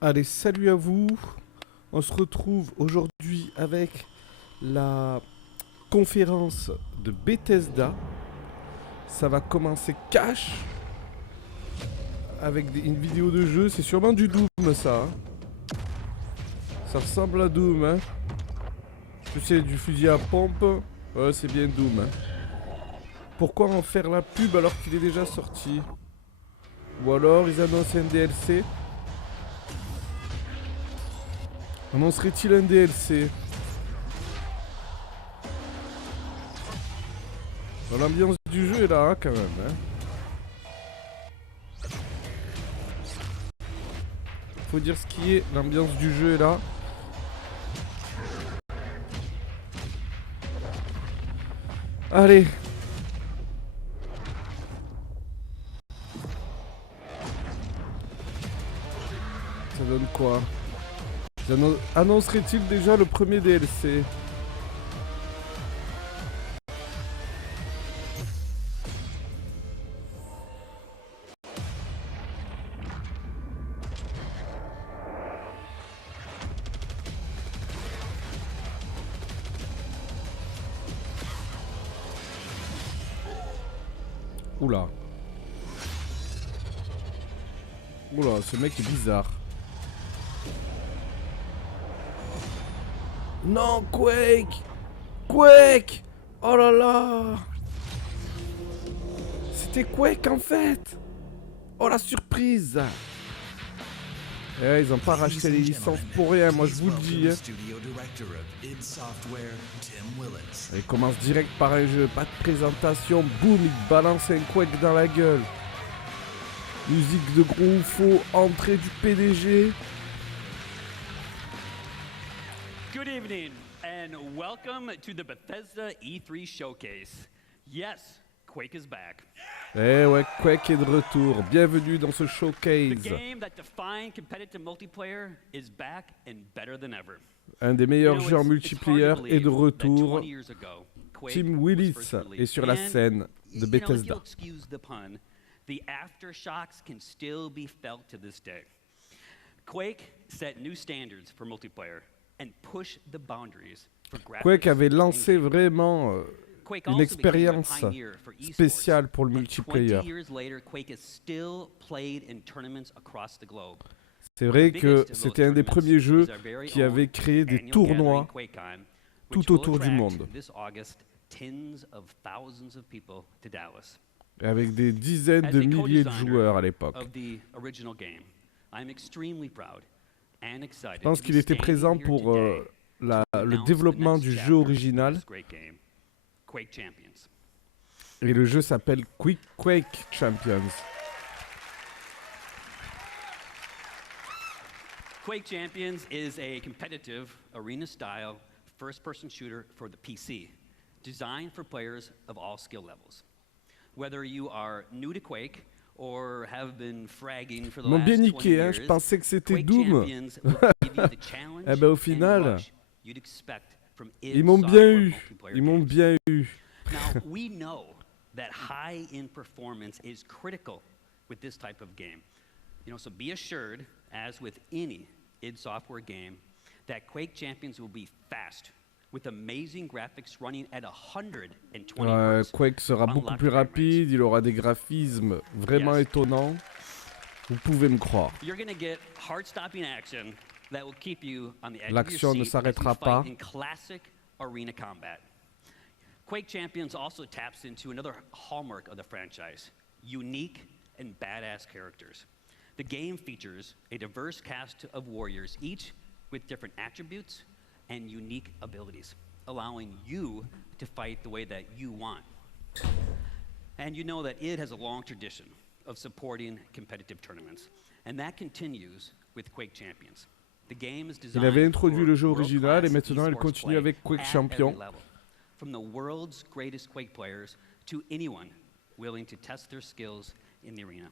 Allez, salut à vous. On se retrouve aujourd'hui avec la conférence de Bethesda. Ça va commencer cash avec une vidéo de jeu. C'est sûrement du Doom, ça. Hein. Ça ressemble à Doom. Hein. Je sais, du fusil à pompe. Ouais, c'est bien Doom. Hein. Pourquoi en faire la pub alors qu'il est déjà sorti? Ou alors ils annoncent un DLC. Annoncerait-il un DLC? L'ambiance du jeu est là, hein, quand même. Hein. Faut dire ce qui est, l'ambiance du jeu est là. Allez. Ça donne quoi? Annoncerait-il déjà le premier DLC? Oula. Oula, ce mec est bizarre. Non, Quake! Quake! Oh là là! C'était Quake en fait! Oh la surprise! Eh, ils ont pas racheté les licences pour rien, moi je vous le dis. Hein. Il commence direct par un jeu, pas de présentation, boum, il te balance un Quake dans la gueule. Musique de gros faux, entrée du PDG. Good evening and welcome to the Bethesda E3 showcase. Yes, Quake is back. Eh ouais, Quake est de retour. Bienvenue dans ce The showcase. game that defined competitive multiplayer is back and better than ever. Un des meilleurs jeux en multiplayer est de retour. Tim Willis est sur la scène de Bethesda. The aftershocks can still be felt to this day. Quake set new standards for multiplayer and pushed the boundaries for graphics. Quake avait lancé vraiment une expérience spéciale pour le multiplayer. C'est vrai que c'était un des premiers jeux qui avait créé des tournois tout autour du monde. Et avec des dizaines de milliers de joueurs à l'époque. Je pense qu'il était présent pour le développement du jeu original. Et le jeu s'appelle Quake Champions. Quake Champions is a competitive, arena-style, first-person shooter for the PC, designed for players of all skill levels. Whether you are new to Quake or have been fragging for the last 20 niqué, hein, years, je pensais que c'était Quake Doom. Champions will give you the challenge Eh ben, au and final, rush you'd expect from ils m'ont bien software eu. multiplayer Ils m'ont games. bien eu. Now, we know that high-end performance is critical with this type of game. So be assured, as with any id Software game, that Quake Champions will be fast, with amazing graphics running at 120 Hz. Quake sera beaucoup plus rapide, il aura des graphismes vraiment étonnants. Vous pouvez me croire. You're gonna get heart-stopping action that will keep you on the edge of your L'action ne seat s'arrêtera as you pas. fight in classic arena combat. Quake Champions also taps into another hallmark of the franchise: unique and badass characters. The game features a diverse cast of warriors, each with different attributes and unique abilities, allowing you to fight the way that you want. And you know that id has a long tradition of supporting competitive tournaments, and that continues with Quake Champions. The game is designed Il avait introduit for le jeu original et world-class maintenant il esports continue play avec Quake at Champion. every level, from the world's greatest Quake players to anyone willing to test their skills in the arena.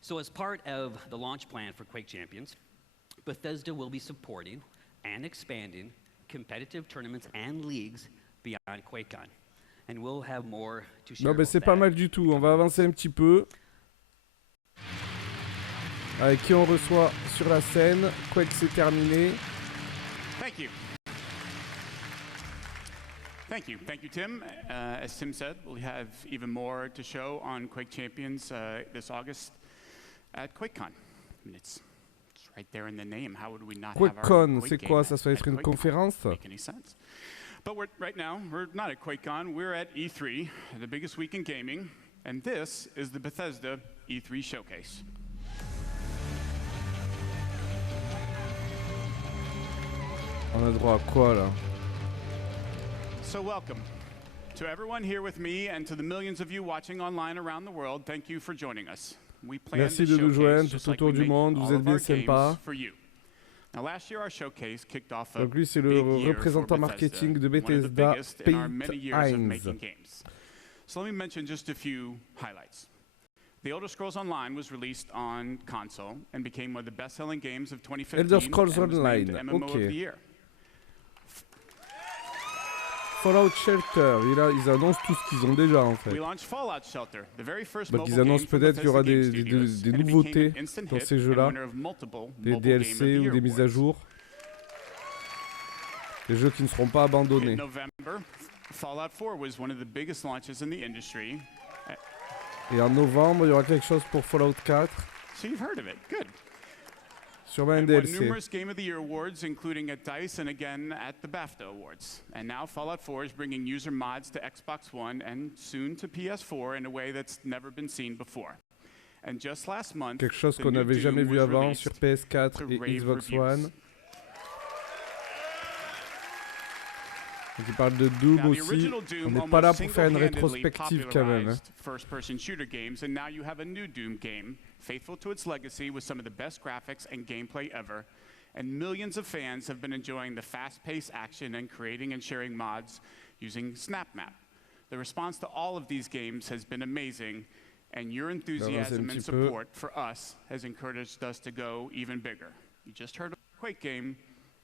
So as part of the launch plan for Quake Champions, Bethesda will be supporting and expanding competitive tournaments and leagues beyond QuakeCon. And we'll have more to share Non, mais about c'est pas that mal du tout. in On va coming avancer un months. petit peu. Avec qui on reçoit sur la scène. Quake, c'est terminé. Thank you. Thank you. Thank you, Tim. As Tim said, we'll have even more to show on Quake Champions this August at QuakeCon. I mean, it's right there in the name. How would we not have our QuakeCon, Quake c'est game quoi? Ça va at être une QuakeCon? conférence? Doesn't make any sense. But right now, we're not at QuakeCon. We're at E3, the biggest week in gaming, and this is the Bethesda E3 showcase. On a droit à quoi là? So welcome to everyone here with me and to the millions of you watching online around the world. Thank you for joining us. We plan Merci this de nous showcase joindre just tout like autour we du make monde, vous all êtes of bien our sympa. games for you. Now last year our showcase kicked off a Donc lui c'est le big year for représentant Bethesda, marketing de one of the Bethesda, biggest in our many years of Pete making Hines. games. So let me mention just a few highlights. The Elder Scrolls Online was released on console and became one of the best-selling games of 2015 Elder Scrolls and was named Online, MMO of ok. the Year. Fallout Shelter, ils annoncent tout ce qu'ils ont déjà en fait. We launched Fallout Shelter, the very first Donc mobile ils annoncent game from peut-être qu'il y aura Bethesda des, Game Studios, des and it became nouveautés an instant dans hit ces and jeux-là, winner of multiple des mobile Game of DLC the ou Year des mises à awards. jour. Des jeux qui ne seront pas In abandonnés. November, Fallout 4 was one of the biggest launches in the industry. Et en novembre, il y aura quelque chose pour Fallout 4. So you've heard of it, good. Sûrement un And won DLC. numerous Game of the Year awards, including at DICE and again at the BAFTA Awards. And now Fallout 4 is bringing user mods to Xbox One and soon to PS4 in a way that's never been seen before. And just last month, Quelque chose the qu'on new n'avait jamais Doom vu was avant released sur PS4 to et rave Xbox reviews. One. Donc il parle de Doom Now, the aussi. original On Doom n'est pas là almost pour faire une single-handedly rétrospective quand même. Hein. popularized first-person shooter games, and now you have a new Doom game, faithful to its legacy with some of the best graphics and gameplay ever. And millions of fans have been enjoying the fast-paced action and creating and sharing mods using SnapMap. The response to all of these games has been amazing, and your enthusiasm and support for us has encouraged us to go even bigger. You just heard of the Quake game.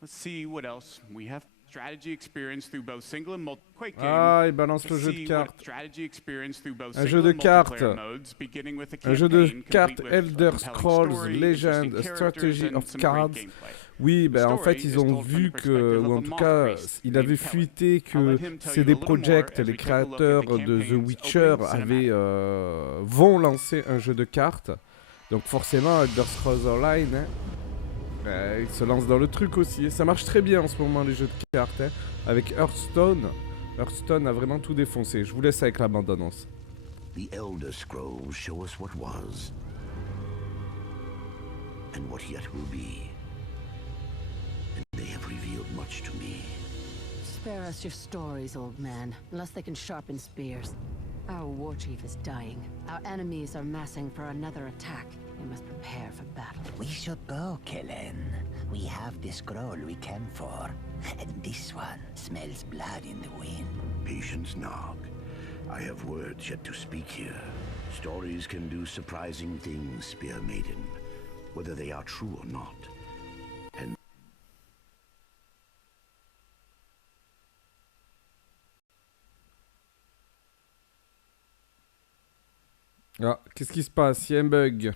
Let's see what else we have. Strategy experience through both single and multiplayer Quake game. Ah, il balance le jeu de cartes. Strategy experience through both Un single jeu de and multiplayer cartes. modes, beginning with a Un jeu de campaign cartes complete with Elder a compelling Scrolls story, Legend, interesting a characters, Strategy and of some Cards. great gameplay. Oui, ben en story fait is ils told ont from vu the que, perspective ou of en a tout moth cas, priest il named avait Kelly. fuité I'll que let him tell CD you a little more Projekt, as les we take a look at the créateurs de The campaign's Witcher, opening vont lancer un jeu de cartes. Donc forcément, Elder Scrolls Online, hein, ils se lancent dans le truc aussi. Et ça marche très bien en ce moment les jeux de cartes. Hein. Avec Hearthstone, Hearthstone a vraiment tout défoncé. Je vous laisse avec la bande-annonce. The Elder Scrolls show us what was and what yet will be. And they have revealed much to me. Spare us your stories, old man, unless they can sharpen spears. Our war chief is dying. Our enemies are massing for another attack. We must prepare for battle. We should go, Kellen. We have the scroll we came for. And this one smells blood in the wind. Patience, Nog. I have words yet to speak here. Stories can do surprising things, Spear Maiden, whether they are true or not. And Ah, qu'est-ce qui se passe? Il y a un bug.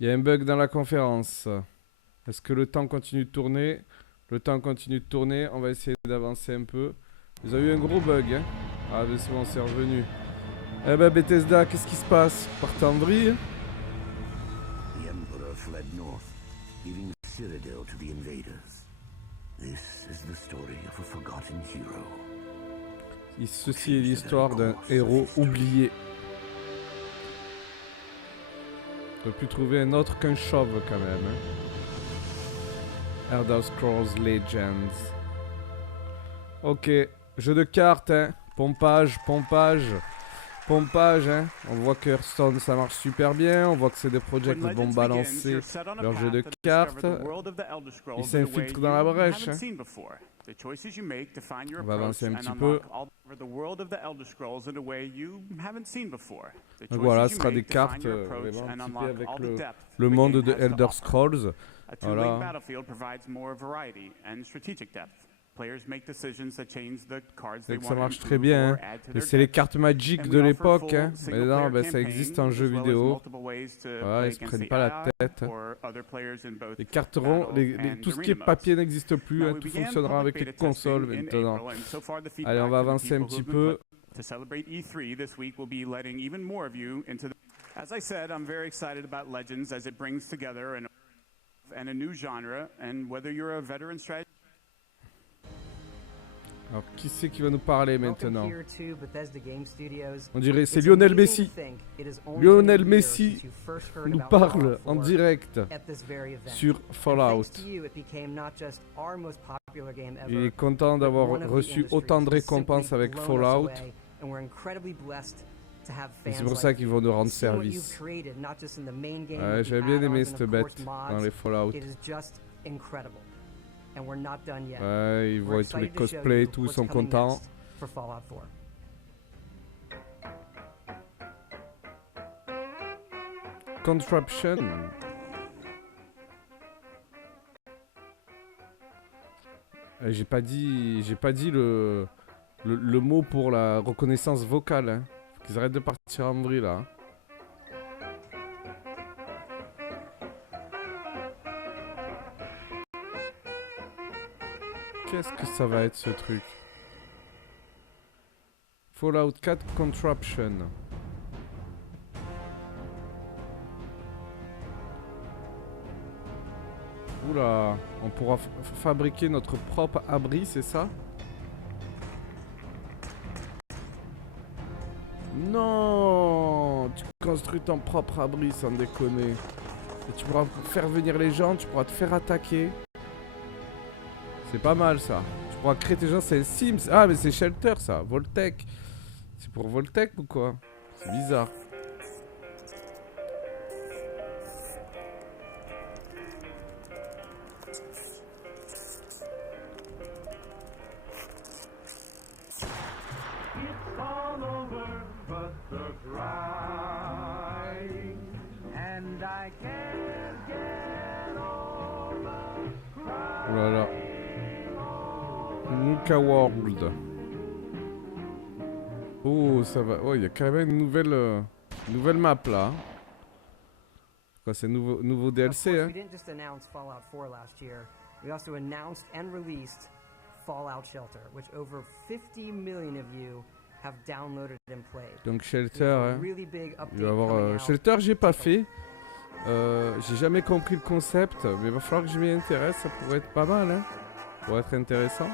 Il y a un bug dans la conférence. Est-ce que le temps continue de tourner? Le temps continue de tourner. On va essayer d'avancer un peu. Vous avez eu un gros bug, hein? Ah, mais c'est bon, c'est revenu. Eh ben, Bethesda, qu'est-ce qui se passe? Partez en vrille? the Emperor fled north, leaving Cyrodiil to the invaders. This is the story of a forgotten hero. Ceci est l'histoire d'un héros oublié. On peut plus trouver un autre qu'un chauve quand même. Hein. Elder Scrolls Legends. Ok, jeu de cartes, hein. Pompage, hein. On voit que Hearthstone ça marche super bien. On voit que c'est des projets qui vont balancer leur jeu de cartes. Ils s'infiltrent dans la brèche. Hein. On va avancer un petit peu. Donc voilà, ce sera des cartes vraiment typées avec le monde de Elder Scrolls. Voilà. Players make decisions that change the cards C'est they que ça want to marche très improve bien. or Hein. add to Et their c'est les decks. cartes Magic And de we offer l'époque. full Hein. single-player Maintenant, ça existe en campaigns, jeu as well as vidéo. multiple ways to Ouais, play ils se against prennent the pas la AI tête. or other players in both Les carterons, battle and tout ce qui est arena papier modes. n'existe plus. Now, Hein. we Tout began fonctionnera public avec les beta consoles testing in maintenant. April, and so far the Allez, on feedback va from the avancer un people who've petit been peu. to celebrate E3 this week, we'll be letting even more of you into the... As I said, I'm very excited about Legends as it brings together and a new genre, and whether you're a veteran strategist... Alors, qui c'est qui va nous parler maintenant? Welcome here to Bethesda Game Studios. On dirait c'est It's Lionel amazing Messi. to think it has only Lionel been a year Messi since you first heard nous about parle Fallout en 4 direct at this very event. sur And Fallout. thanks to you, it became not just our most popular game Il ever, est content but d'avoir one of the reçu industry's. autant de It's récompenses simply avec blown us Fallout. away, and we're incredibly blessed to have Et c'est fans pour ça like qu'ils you. vont nous rendre Seeing what you've service. created, not just in the main game, Ouais, with the j'avais bien aimé add-ons and cette of course bête mods, dans les Fallout. it is just incredible. And we're not done yet. Ouais, ils We're voient tous les excited to show cosplays et you tout, ils what's sont coming contents. next for Fallout 4. Contraption. J'ai pas dit le mot pour la reconnaissance vocale. Hein. Faut qu'ils arrêtent de partir en vrille là. Qu'est-ce que ça va être ce truc? Fallout 4 Contraption. Oula, on pourra fabriquer notre propre abri, c'est ça? Non, tu construis ton propre abri sans déconner. Et tu pourras faire venir les gens, tu pourras te faire attaquer. C'est pas mal ça. Tu pourras créer tes gens, c'est Sims. Ah mais c'est Shelter ça, Voltec. C'est pour Voltec ou quoi? C'est bizarre. Oh là là. Nuka World. Oh, ça va. Oh, il y a quand même une nouvelle map là. Quoi, c'est nouveau DLC, hein? We didn't just announce Fallout 4 last year. We also announced and released Fallout Shelter, which over 50 million of you have downloaded and played. Donc Shelter, hein. Really big update Il va y avoir coming out. Shelter, j'ai pas fait. J'ai jamais compris le concept, mais il va falloir que je m'y intéresse. Ça pourrait être pas mal, hein. Ça pourrait être intéressant.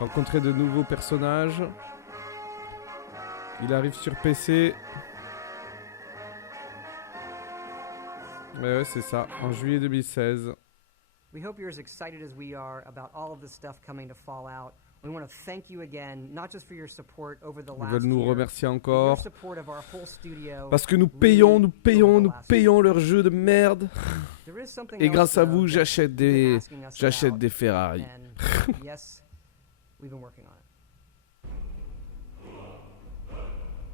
Rencontrer de nouveaux personnages. Il arrive sur PC. Ouais, c'est ça, en juillet 2016. We hope you're as excited as we are about all of this stuff coming to Fallout. We want to thank you again, not just for your support over the Ils last veulent nous year, remercier but your encore. support of our whole studio. Parce que nous really payons over the last year. leurs jeux de merde. There is something Et else, grâce à though, vous, that j'achète you've been des asking us about, Ferrari. and yes, we've been working on it.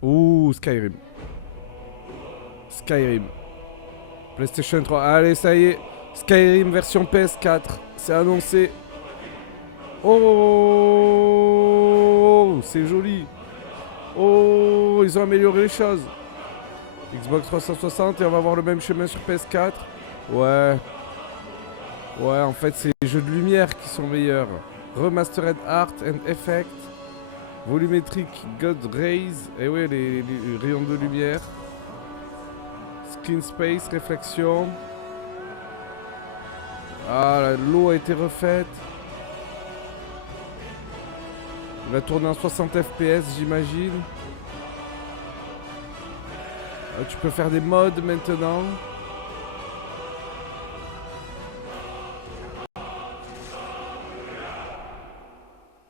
Ouh, Skyrim. Skyrim. PlayStation 3. Allez, ça y est. Skyrim version PS4. C'est annoncé. Oh, c'est joli. Oh, ils ont amélioré les choses. Xbox 360 et on va avoir le même chemin sur PS4. Ouais. Ouais, en fait, c'est les jeux de lumière qui sont meilleurs. Remastered Art and Effect. Volumétrique God Rays. Et ouais, les rayons de lumière. Screen Space, réflexion. Ah, l'eau a été refaite. Il va tourner en 60 FPS, j'imagine. Tu peux faire des mods maintenant.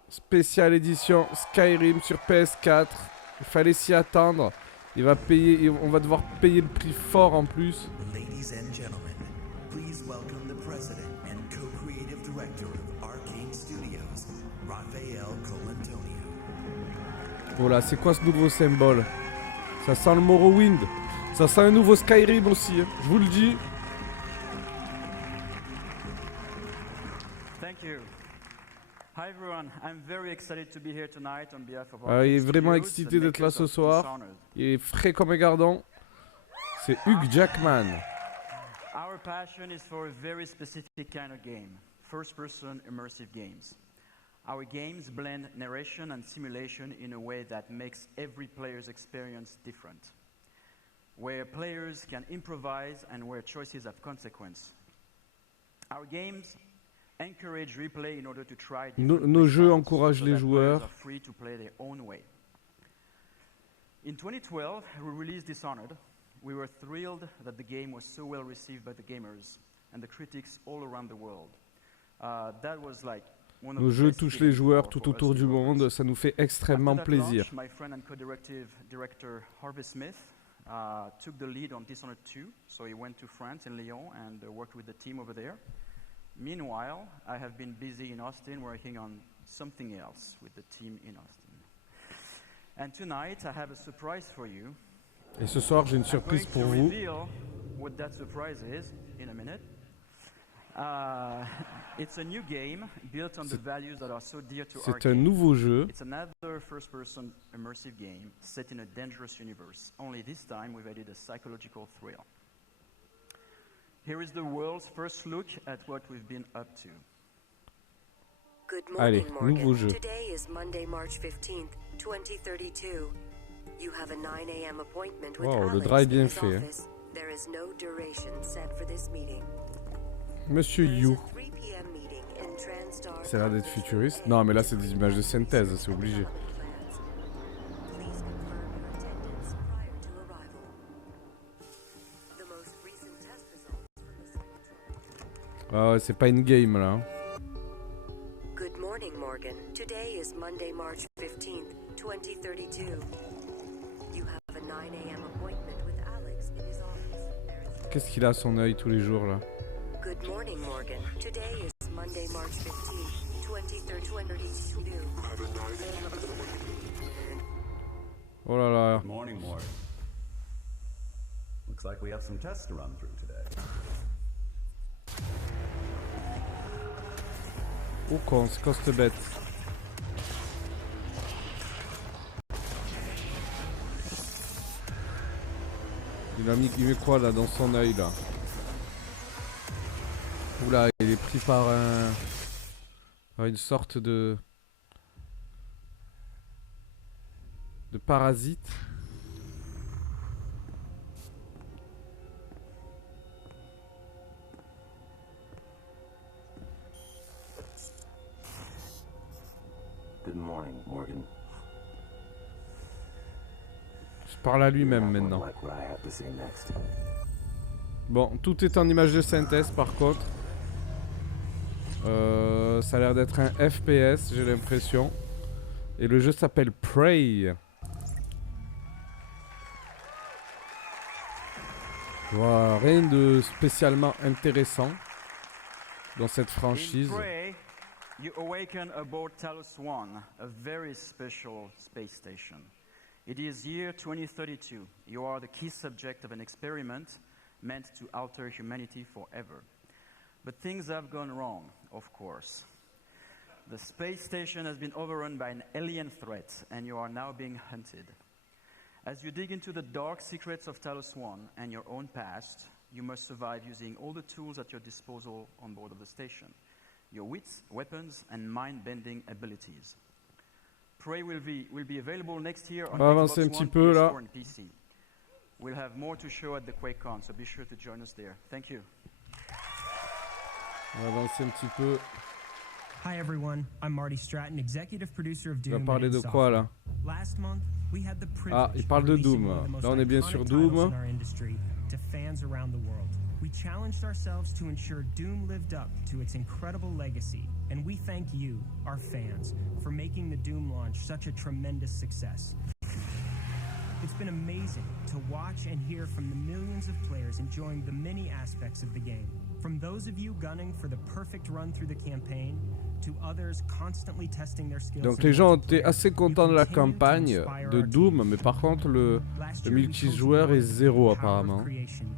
Spéciale édition Skyrim sur PS4. Il fallait s'y attendre. Il va payer, on va devoir payer le prix fort en plus. Ladies and gentlemen, please welcome the president and co-creative director of Arcane Studios, Raphael Colantonio. Voilà, c'est quoi ce nouveau symbole? Ça sent le Morrowind. Ça sent un nouveau Skyrim aussi, hein. Je vous le dis. Thank you. Hi everyone, I'm very excited to be here tonight on behalf of Il est vraiment excité d'être là ce soir. Il est frais comme un gardon. C'est Hugh Jackman. Our passion is for a very specific kind of game, first-person immersive games. Our games blend narration and simulation in a way that makes every player's experience different, where players can improvise and where choices have consequence. Our games encourage replay in order to try Nos jeux encouragent les joueurs. Free to play their own way. In 2012, we released Dishonored. We were thrilled that the game was so well received by the gamers and the critics all around the world. That was like one of Nos the jeux best touchent les feelings joueurs for tout us autour du developers. monde, ça nous fait extrêmement After that plaisir. launch, my friend and co-director Harvey Smith took the lead on Dishonored 2, so he went to France in Lyon and worked with the team over there. Meanwhile, I have been busy in Austin working on something else with the team in Austin. And tonight, I have a surprise for you. Et ce soir, j'ai une surprise pour vous. Reveal what that surprise is in a minute. It's a new game built on the values that are so dear to our C'est un game. nouveau jeu. It's another first-person immersive game set in a dangerous universe. Only this time, we've added a psychological thrill. Here is the world's first look at what we've been up to. Good Allez, morning, nouveau Morgan. jeu. Today is Monday, March 15th, 2032. You have a 9 a.m. appointment with Wow, le Alex drap est in bien his fait, hein. office. There is no duration set for this meeting. Monsieur There is You. a 3 p.m. meeting in TranStar Ça a l'air d'être Conference futuriste. Room Non, A mais là, to c'est des talk images de about synthèse, recent c'est obligé. development plans. Please confirm your attendance prior to arrival. The most recent test results from the Cybertron. Ah ouais, c'est pas une game là. Hein. Good morning, Morgan. Today is Monday, March 15th, 2032. You have a 9 a.m. appointment with Alex in his office. There is Qu'est-ce qu'il a à son œil tous les jours là? Good morning, Morgan. Today is Monday, March 15th, 2032. Oh là là. Good morning, Morgan. Looks like we have some tests to run through today. Oh con, c'est quoi cette bête? Il met quoi là dans son œil là? Oula, il est pris par une sorte de parasite. Good morning, Morgan. Je parle à lui-même maintenant. Like what I have to say next. Bon, tout est en image de synthèse par contre. Ça a l'air d'être un FPS, j'ai l'impression. Et le jeu s'appelle Prey. Voilà, rien de spécialement intéressant dans cette franchise. In Prey, you awaken aboard Talos 1, a very special space station. It is year 2032. You are the key subject of an experiment meant to alter humanity forever. But things have gone wrong, of course. The space station has been overrun by an alien threat, and you are now being hunted. As you dig into the dark secrets of Talos 1 and your own past, you must survive using all the tools at your disposal on board of the station. Your wits, weapons, and mind-bending abilities. Prey will be available next year on On va avancer Xbox un petit One, peu, là. PS4 and PC. We'll have more to show at the QuakeCon, so be sure to join us there. Thank you. On va avancer un petit peu. Hi everyone, I'm Marty Stratton, executive producer of Il va Doom. parler and de Software. quoi là? Last month, we had the Ah, il parle de Doom. Là, on est bien sur Doom. in our industry to fans around the world. We challenged ourselves to ensure Doom lived up to its incredible legacy, and we thank you, our fans, for making the Doom launch such a tremendous success. It It's been amazing to watch and hear from the millions of players enjoying the many aspects of the game. From those of you gunning for the perfect run through the campaign, to others constantly testing their skills. Donc les gens étaient assez contents de la campagne de Doom, mais par contre le multijoueur est zéro apparemment.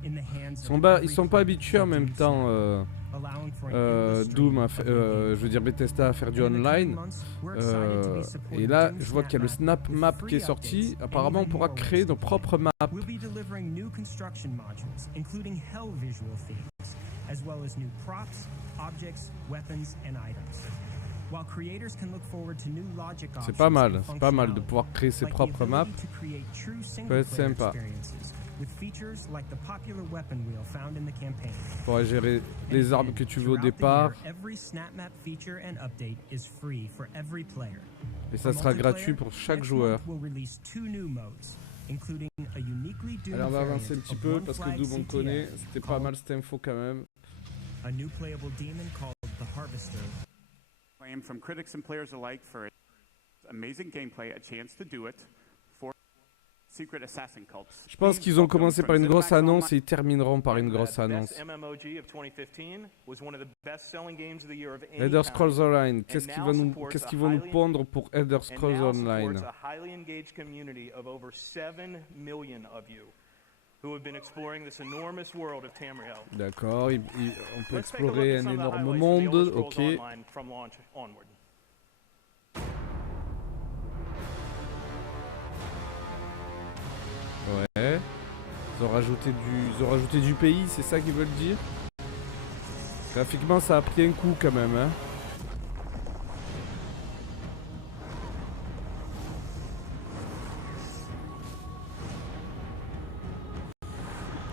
Ils sont pas habitués en même temps Doom, je veux dire Bethesda à faire du online. Et là, je vois qu'il y a le Snap Map qui est sorti. Apparemment, on pourra créer nos propres maps. C'est pas mal de pouvoir créer ses propres maps. Ça peut être sympa. Pour gérer les armes que tu veux au départ. Et ça sera gratuit pour chaque joueur. Alors on va avancer un petit peu parce que Doom on connaît. C'était pas mal cette info quand même. Acclaim from critics and players alike for its amazing gameplay, a chance to do it, for secret assassin cults. Je pense qu'ils ont commencé par une grosse annonce et ils termineront par une grosse annonce. Elder Scrolls Online, qu'est-ce qu'ils vont nous pondre pour Elder Scrolls Online? D'accord, on peut explorer un énorme monde, ok. Ouais. Ils ont rajouté du pays, c'est ça qu'ils veulent dire? Graphiquement, ça a pris un coup quand même, hein.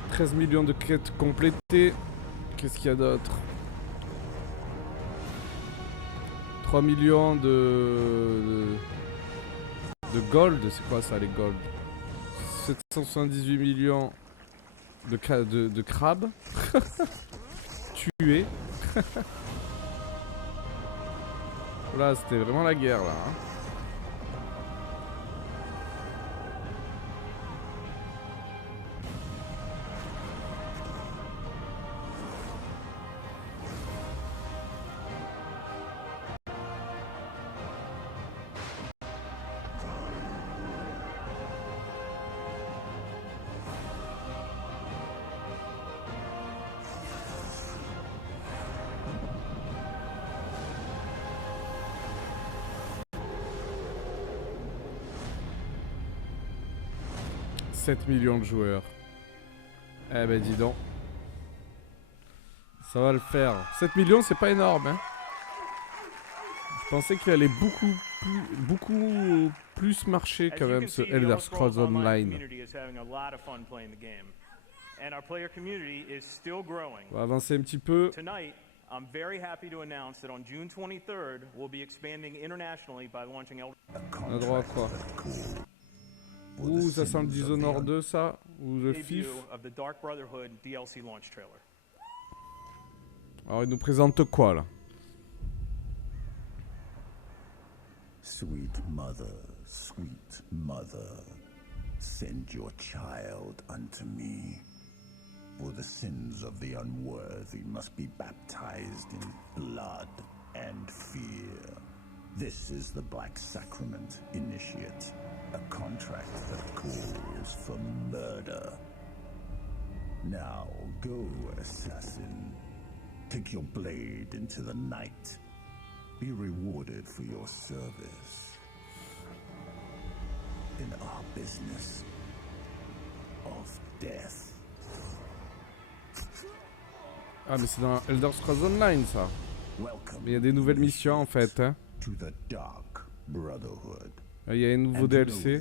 « 13 millions de quêtes complétées. Qu'est-ce qu'il y a d'autre? 3 millions de gold. C'est quoi ça, les gold? 778 millions de crabes. Tués. Là, c'était vraiment la guerre, là. Hein. « 7 millions de joueurs. » Eh ben dis donc. Ça va le faire. 7 millions, c'est pas énorme, hein. Je pensais qu'il allait beaucoup plus marcher quand même, ce Elder Scrolls Online. On va avancer un petit peu. I'm very happy to announce that on June 23rd, we'll be expanding internationally by launching Elder On a droit à quoi? Ouh, ça sent le Dishonored 2, ça? Ou le FIF? Alors, il nous présente quoi, là? Sweet mother, send your child unto me. For the sins of the unworthy must be baptized in blood and fear. This is the Black Sacrament, Initiate. A contract that calls for murder. Now go, assassin. Take your blade into the night. Be rewarded for your service. In our business of death. Ah, mais c'est dans Elder Scrolls Online, ça. Mais il y a des nouvelles missions, en fait, hein. To the Dark Brotherhood. Il y a un nouveau DLC.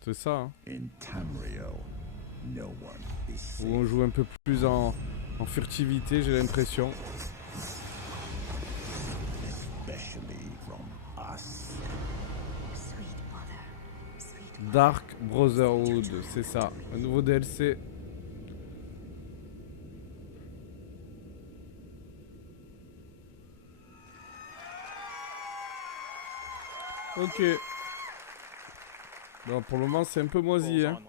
C'est ça, hein. Où on joue un peu plus en furtivité, j'ai l'impression. Dark Brotherhood, c'est ça. Un nouveau DLC. Ok. Bon, pour le moment, c'est un peu moisi. Hein.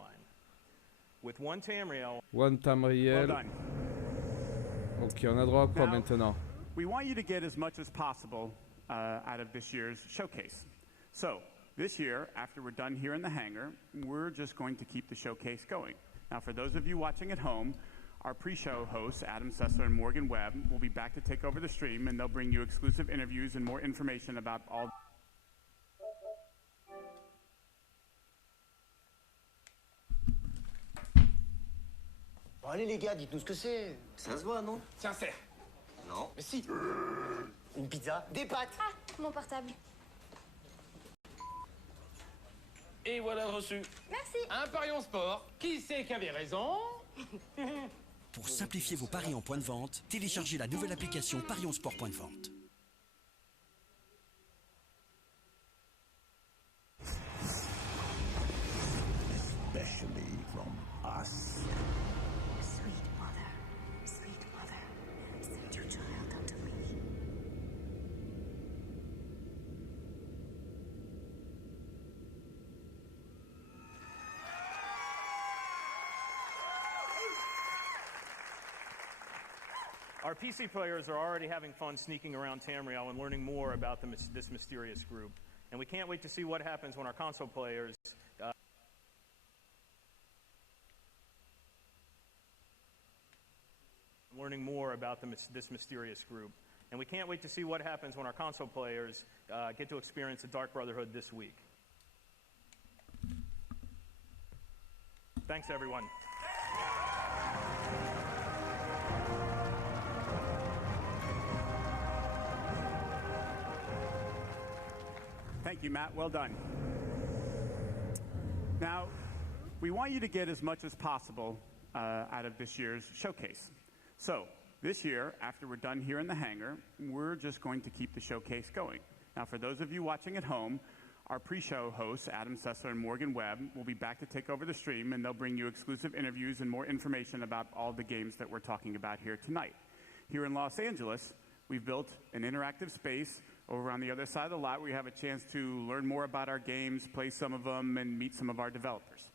With one Tamriel. One Tamriel. Well done. Ok, on a droit à quoi maintenant? We want you to get as much as possible out of this year's showcase. So, this year, after we're done here in the hangar, we're just going to keep the showcase going. Now, for those of you watching at home, our pre-show hosts, Adam Sessler and Morgan Webb, will be back to take over the stream, and they'll bring you exclusive interviews and more information about all... Bon, allez les gars, dites-nous ce que c'est. Ça se voit, non? Tiens, serre. Non. Mais si. Une pizza, des pâtes. Ah, mon portable. Et voilà le reçu. Merci. Un parion sport. Qui c'est qui avait raison? Pour simplifier vos paris en point de vente, téléchargez la nouvelle application Parions Sport Point de Vente. Especially from us. Sweet mother, send your child unto me. Our PC players are already having fun sneaking around Tamriel and learning more about this mysterious group. And we can't wait to see what happens when our console players learning more about this mysterious group. And we can't wait to see what happens when our console players get to experience the Dark Brotherhood this week. Thanks, everyone. Thank you, Matt. Well done. Now, we want you to get as much as possible out of this year's showcase. So, this year, after we're done here in the hangar, we're just going to keep the showcase going. Now, for those of you watching at home, our pre-show hosts, Adam Sessler and Morgan Webb, will be back to take over the stream, and they'll bring you exclusive interviews and more information about all the games that we're talking about here tonight. Here in Los Angeles, we've built an interactive space over on the other side of the lot where you have a chance to learn more about our games, play some of them, and meet some of our developers.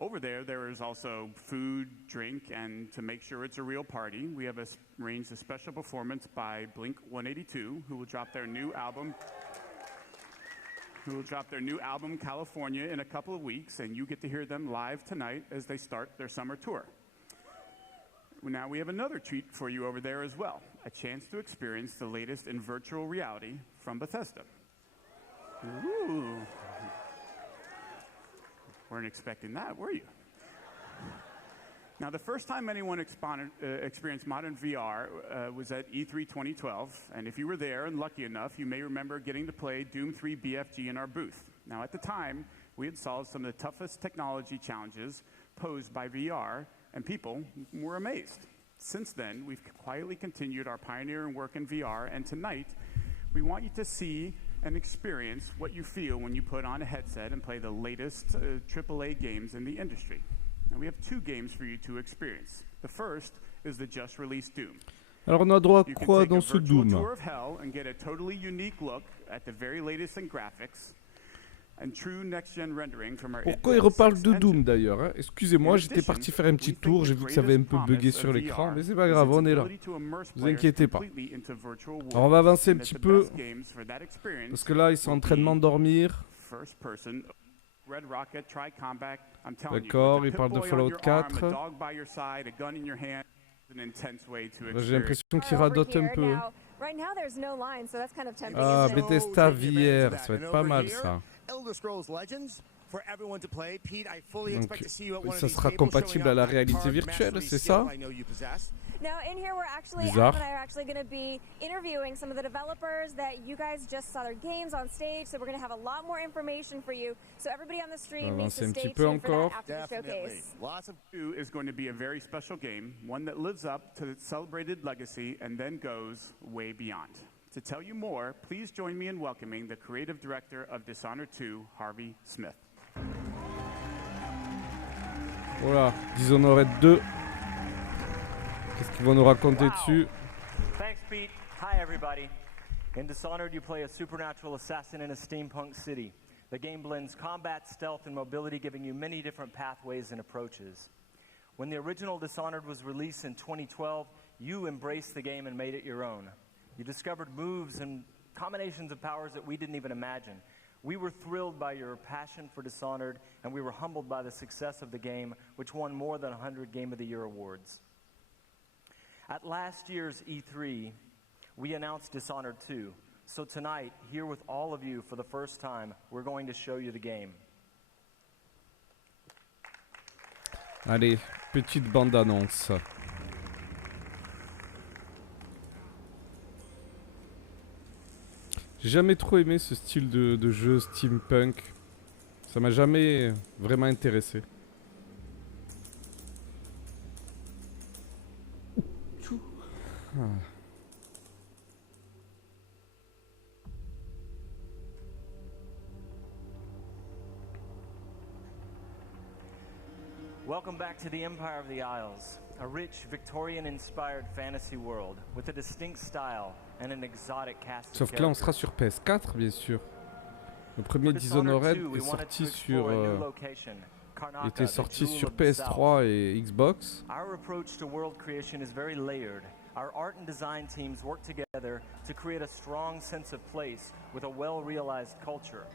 Over there is also food, drink, and to make sure it's a real party, we have arranged a special performance by Blink-182, who will drop their new album, California, in a couple of weeks, and you get to hear them live tonight as they start their summer tour. Now we have another treat for you over there as well, a chance to experience the latest in virtual reality from Bethesda. Ooh. Weren't expecting that, were you? Now, the first time anyone experienced modern VR was at E3 2012, and if you were there and lucky enough, you may remember getting to play Doom 3 BFG in our booth. Now, at the time, we had solved some of the toughest technology challenges posed by VR, and people were amazed. Since then, we've quietly continued our pioneering work in VR, and tonight, we want you to see and experience what you feel when you put on a headset and play the latest AAA games in the industry. Now, we have two games for you to experience. The first is the just released Doom. Alors on a droit à You can quoi take a dans ce virtual Doom? tour of hell and get a totally unique look at the very latest in graphics and true next-gen rendering from our Pourquoi il reparle de Doom d'ailleurs hein? Excusez-moi, j'étais parti faire un petit tour, j'ai vu que ça avait un peu bugué sur l'écran, mais c'est pas grave, on est là. Vous inquiétez pas. Alors on va avancer un petit peu, parce que là ils sont en train de m'endormir. D'accord, il parle de Fallout 4. J'ai l'impression qu'il radote un peu. Ah, Bethesda VR, ça va être pas mal ça. Donc, ça sera compatible à la réalité virtuelle, c'est ça? Now, in here, we're actually, Bizarre. Adam and I are actually going to be interviewing some of the developers that you guys just saw their games on stage. So we're going to have a lot more information for you. So everybody on the stream needs to stay tuned for that after the showcase. Lots of You is going to be a very special game, one that lives up to its celebrated legacy and then goes way beyond. To tell you more, please join me in welcoming the creative director of Dishonored 2, Harvey Smith. Voilà, Dishonored 2. Qu'est-ce qu'ils vont nous raconter dessus? Thanks, Pete. Hi, everybody. In Dishonored, you play a supernatural assassin in a steampunk city. The game blends combat, stealth, and mobility, giving you many different pathways and approaches. When the original Dishonored was released in 2012, you embraced the game and made it your own. You discovered moves and combinations of powers that we didn't even imagine. We were thrilled by your passion for Dishonored, and we were humbled by the success of the game, which won more than 100 Game of the Year awards. At last year's E3, we announced Dishonored 2. So tonight, here with all of you for the first time, we're going to show you the game. Allez, petite bande-annonce. J'ai jamais trop aimé ce style de jeu steampunk. Ça m'a jamais vraiment intéressé. Ah. Welcome back to the Empire of the Isles, a rich Victorian-inspired fantasy world with a distinct style and an exotic cast of Sauf que là on sera sur PS4 bien sûr. Le premier Dishonored est sorti sur était sorti sur PS3 et Xbox. Our approach to world creation is very layered. Our art and design teams work together to create a strong sense of place with a well-realized culture.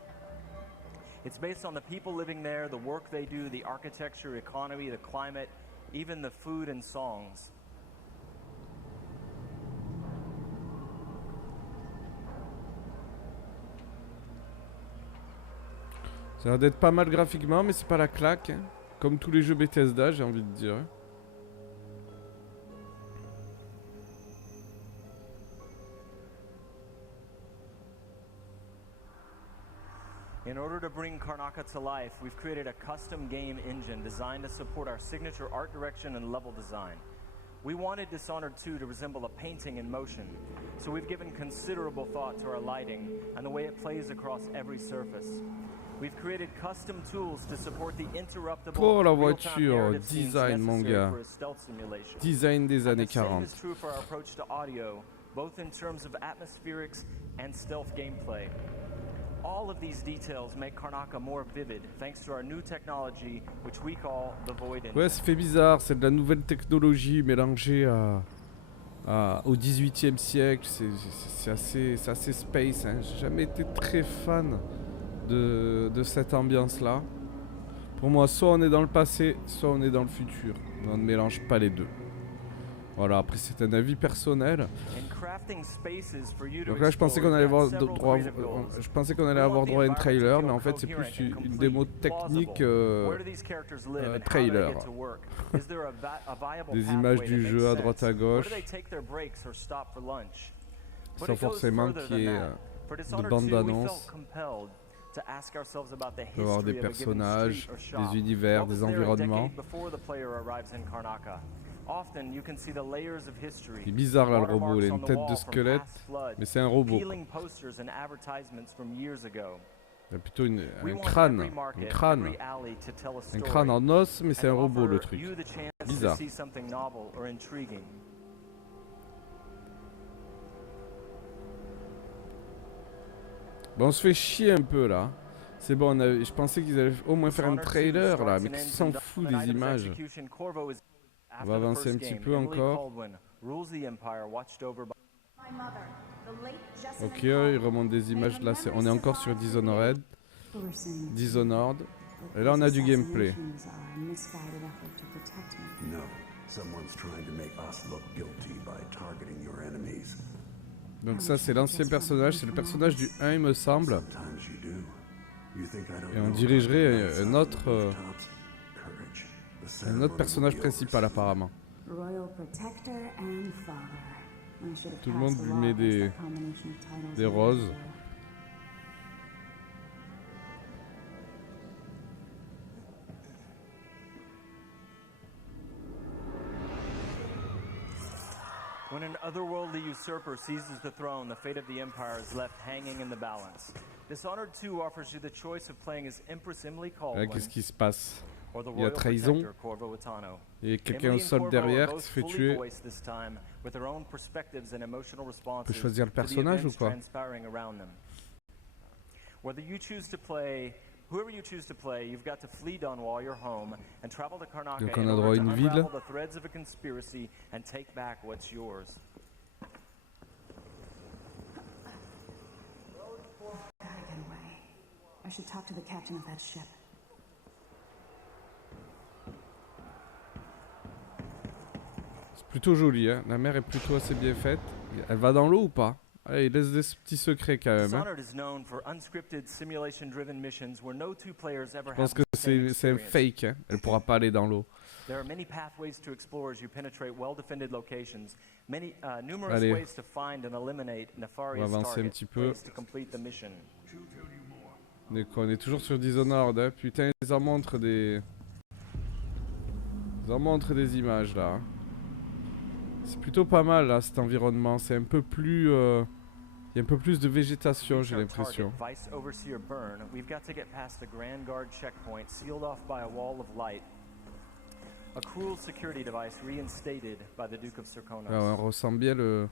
It's based on the people living there, the work they do, the architecture, economy, the climate, even the food and songs. Ça a l'air d'être pas mal graphiquement, mais c'est pas la claque. Hein. Comme tous les jeux Bethesda, j'ai envie de dire. In order to bring Karnaka to life, we've created a custom game engine designed to support our signature art direction and level design. We wanted Dishonored 2 to resemble a painting in motion, so we've given considerable thought to our lighting and the way it plays across every surface. We've created custom tools to support the interruptible Oh la real-time voiture, narrative scenes design mon necessary gars. for a stealth simulation. Design des années And the same 40. is true for our approach to audio, both in terms of atmospherics and stealth gameplay. All of these details make Karnaka more vivid thanks to our new technology, which we call the Void Engine. Ouais, ça fait bizarre, c'est de la nouvelle technologie mélangée au 18e siècle. C'est assez space. Hein. J'ai jamais été très fan de cette ambiance-là. Pour moi, soit on est dans le passé, soit on est dans le futur. On ne mélange pas les deux. Voilà, après c'est un avis personnel. Donc là je pensais qu'on allait avoir droit, à un trailer, mais en fait c'est plus une démo technique trailer. Des images du jeu à droite à gauche, sans forcément qu'il y ait de bande d'annonce. On peut avoir des personnages, des univers, des environnements. Il est bizarre là le robot, il a une tête de squelette, mais c'est un robot. Il a plutôt un crâne en os, mais c'est un robot le truc. Bizarre. Bon, on se fait chier un peu là. C'est bon, je pensais qu'ils allaient au moins faire un trailer là, mais qui s'en fout des images. On va avancer un petit peu encore. Ok, il remonte des images. Là, on est encore sur Dishonored. Et là, on a du gameplay. Donc ça, c'est l'ancien personnage. C'est le personnage du 1, il me semble. Et on dirigerait un autre personnage principal apparemment. Tout le monde lui met des roses. When an otherworldly usurper seizes the throne, the fate of the Empire is left hanging in the balance. Dishonored 2 offers you the choice of playing as Empress Emily Caldwin. Qu'est-ce qui se passe? Il y a trahison. Il y a quelqu'un au sol derrière qui se fait tuer. On peut choisir le personnage ou quoi? Whoever you choose to play, you've got to flee Dunwall, your home, and travel to Karnaca Donc in on a droit à order to une ville. unravel the threads of a conspiracy and take back what's yours. Gotta get away. I should talk to the captain of that ship. C'est plutôt joli, hein. La mer est plutôt assez bien faite. Elle va dans l'eau ou pas? Allez, il laisse des petits secrets quand même. Hein. Je pense que c'est un fake. Hein. Elle pourra pas aller dans l'eau. Allez. On va avancer un petit peu. On est toujours sur Dishonored. Hein. Putain, ils en montrent des... Ils en montrent des images là. C'est plutôt pas mal là cet environnement. C'est un peu plus... Il y a un peu plus de végétation, j'ai l'impression. On ressent bien le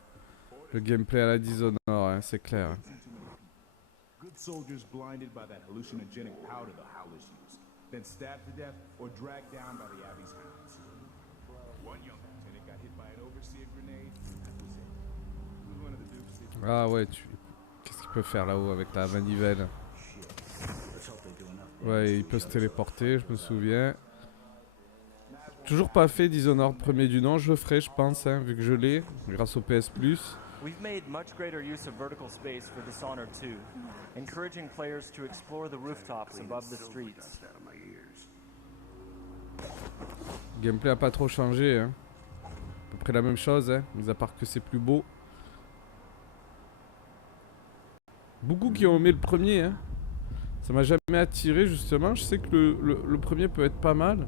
gameplay à la Dishonored, hein, c'est clair. Good soldiers blinded by that hallucinogenic powder the Howlers use, then stabbed to death or dragged down by the Abbey's hounds. One young lieutenant got hit by an overseer grenade. That was it. He was one of the Duke's secret. Ah ouais, qu'est-ce qu'il peut faire là-haut avec la manivelle? Ouais, il peut se téléporter, je me souviens. Toujours pas fait Dishonored premier du nom, je le ferai je pense, hein, vu que je l'ai, grâce au PS Plus. We've made much greater use of vertical space for Dishonored 2, encouraging players to explore the rooftops above the streets. Le gameplay a pas trop changé, hein. À peu près la même chose, hein, mis à part que c'est plus beau. Beaucoup qui ont aimé le premier, hein. Ça m'a jamais attiré justement, je sais que le premier peut être pas mal.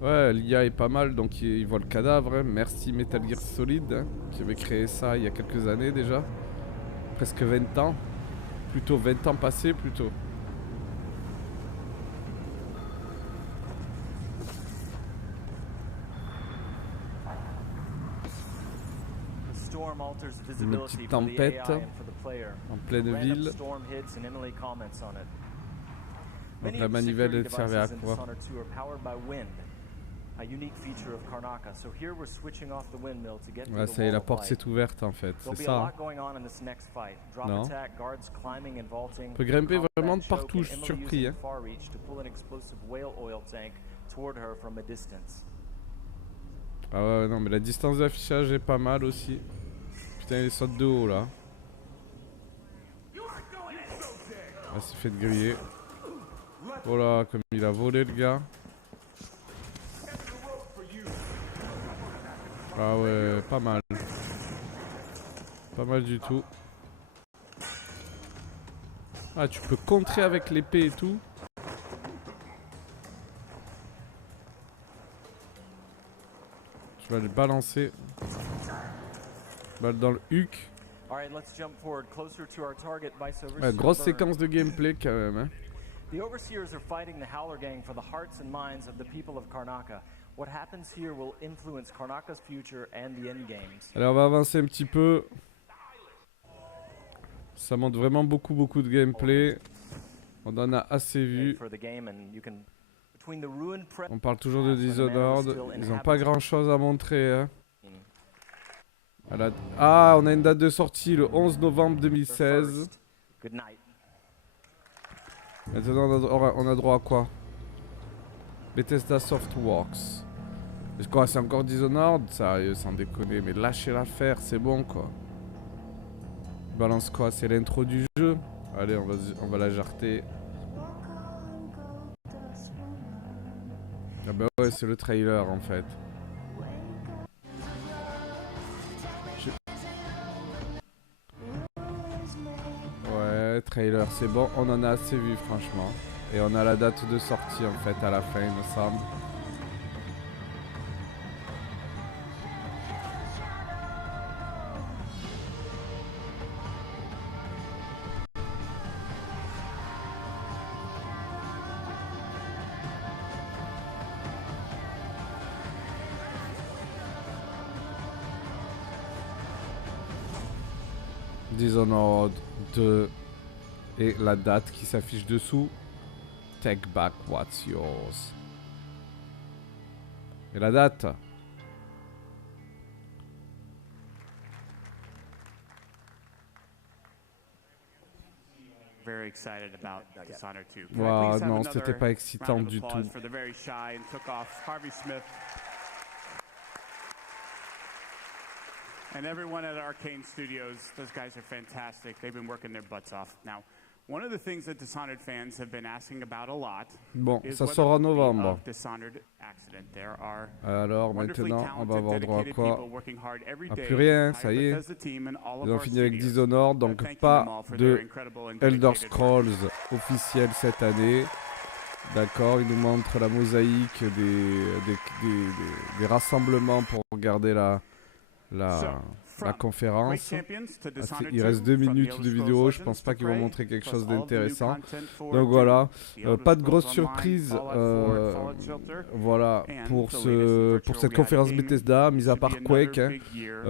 Ouais, l'IA est pas mal, donc il voit le cadavre. Hein. Merci Metal Gear Solid, hein, qui avait créé ça il y a quelques années déjà. Presque 20 ans. Plutôt 20 ans passés, plutôt. Une petite tempête en pleine ville. Donc la manivelle elle servait à quoi? Ouais, ça y est, la porte s'est ouverte en fait, c'est ça. Non. On peut grimper vraiment de partout, je suis surpris. Hein. Ah ouais, non, mais la distance d'affichage est pas mal aussi. Putain, il saute de haut là. Ah, s'est fait griller. Oh là, comme il a volé le gars. Ah ouais, pas mal. Pas mal du tout. Ah, tu peux contrer avec l'épée et tout. Tu vas le balancer. Balle dans le huc. Ouais, grosse séquence de gameplay quand même. Hein. The Overseers are fighting the Howler Gang for the hearts and minds of the people of Karnaca. What happens here will influence Karnaca's future and the endgames. Alors on va avancer un petit peu. Ça montre vraiment beaucoup de gameplay. On en a assez vu. On parle toujours de Dishonored. Ils n'ont pas grand chose à montrer. Hein. Ah, on a une date de sortie le 11 novembre 2016. Maintenant on a droit à quoi? Bethesda Softworks. C'est quoi, c'est encore Dishonored? Sérieux, sans déconner, mais lâchez l'affaire, c'est bon quoi. Balance quoi? C'est l'intro du jeu. Allez, on va la jarter. Ah bah ouais, c'est le trailer en fait. Ouais, trailer, c'est bon, on en a assez vu franchement. Et on a la date de sortie en fait à la fin, il me semble. Dishonored 2. Et la date qui s'affiche dessous. Take back what's yours. Et la date. Very excited about Dishonored 2. Wow, non, c'était pas excitant du tout. For the very shy and took off Harvey Smith. And everyone at Arcane Studios, those guys are fantastic. They've been working their butts off. Now, one of the things that Dishonored fans have been asking about a lot bon, ça sort en novembre. Alors maintenant, on va avoir droit à quoi? À plus rien, ça y est. Ils ont fini avec Dishonored, donc pas de Elder Scrolls officiel cette année. D'accord, ils nous montrent la mosaïque des rassemblements pour regarder la conférence. Il reste 2 minutes de vidéo, je pense pas qu'ils vont montrer quelque chose d'intéressant. Donc voilà, pas de grosse surprise voilà, pour cette conférence Bethesda, mis à part Quake, hein,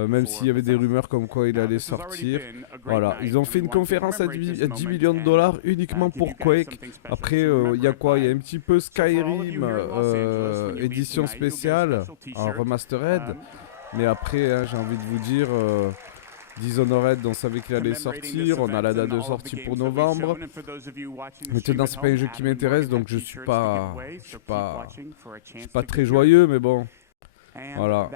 même s'il y avait des rumeurs comme quoi il allait sortir. Voilà, ils ont fait une conférence à 10 millions de dollars uniquement pour Quake. Après, il y a quoi? Il y a un petit peu Skyrim, édition spéciale, en remastered. Mais après, hein, j'ai envie de vous dire, Dishonored, on savait qu'il allait sortir, on a la date de sortie pour novembre. Maintenant, c'est pas un jeu qui m'intéresse, donc je suis pas très joyeux, mais bon. Voilà.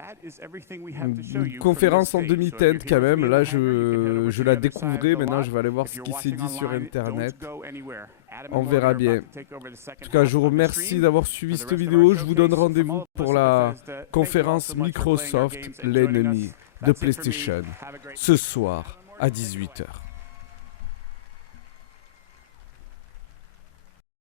Une conférence en demi-teinte quand même. Là, je la découvrais. Maintenant, je vais aller voir ce qui s'est dit sur Internet. On verra bien. En tout cas, je vous remercie d'avoir suivi cette vidéo. Je vous donne rendez-vous pour la conférence Microsoft, l'ennemi de PlayStation, ce soir à 18 h.